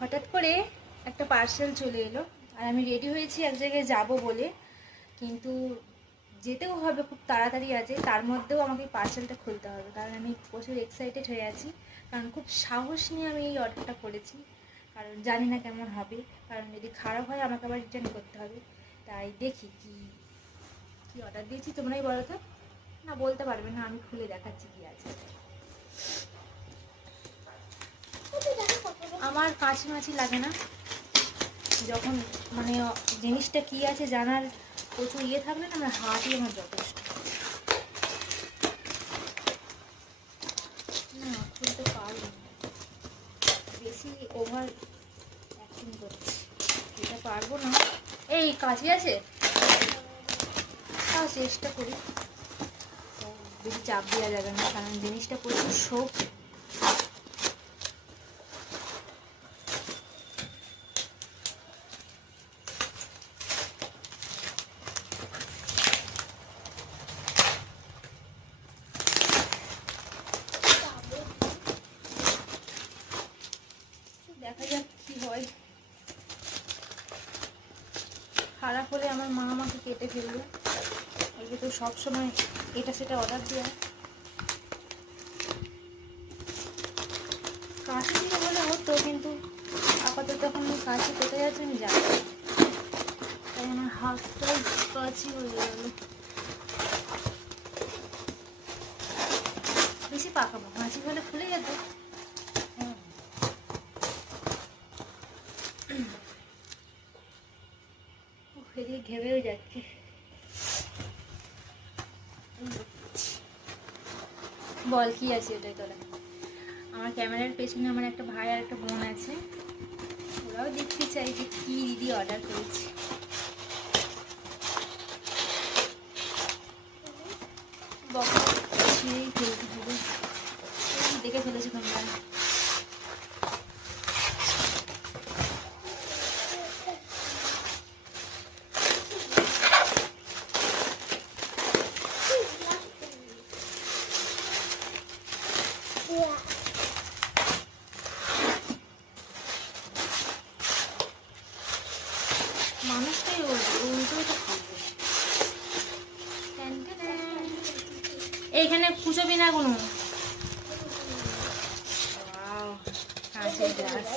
হঠাৎ করে একটা পার্সেল চলে এলো, আর আমি রেডি হয়েছি এক জায়গায় যাব বলে, কিন্তু যেতেও হবে, খুব তাড়াতাড়ি আছে, তার মধ্যেও আমাকে পার্সেলটা খুলতে হবে, কারণ আমি প্রচুর এক্সাইটেড হয়ে আছি, কারণ খুব সাহস নিয়ে আমি এই অর্ডারটা করেছি, কারণ জানি না কেমন হবে, কারণ যদি খারাপ হয় আমাকে আবার রিটার্ন করতে হবে। তাই দেখি কি কি অর্ডার দিয়েছি, তোমরাই বলো তো। না বলতে পারবে না, আমি খুলে দেখাচ্ছি কি আছে। আমার কাছামাছি লাগে না, যখন মানে জিনিসটা কি আছে জানার প্রচুর ইয়ে থাকলে না, আমার হাতই আমার যথেষ্ট। না খুলতে পারবো না, বেশি ওভার অ্যাক্টিং করছি, এটা পারবো না। এই কাছে আছে, তাও চেষ্টা করি, বেশি চাপ দেওয়া যাবে না, কারণ জিনিসটা প্রচুর শোক। দেখা যাক কি হয়, খারাপ হলে আমার মা আমাকে কেটে ফেলবে, এগুলো তো সবসময় এটা সেটা অর্ডার দেওয়া। কাছে দিতে হলে হতো, কিন্তু আপাতত এখন আমি কাছে কোথায় যাচ্ছে আমি জানি, তাই আমার হাতটাই কাছে হয়ে গেল। বেশি পাকাবো, কাঁচি হলে খুলে যেত। এদিকে ঘেমেও যাচ্ছে। বল কি আছে এটাই তোরা। আমার ক্যামেরার পেছনে আমার একটা ভাই আর একটা বোন আছে, ওরাও দেখতে চাই যে কি দিদি অর্ডার করেছে। ছিঁড়েই ফেলতে হবে, দেখে ফেলেছি তোমরা। মানুষটাই উল্টোই তো খাবে। এইখানে খুঁজবি না কোনো। কাঁচের গ্লাস।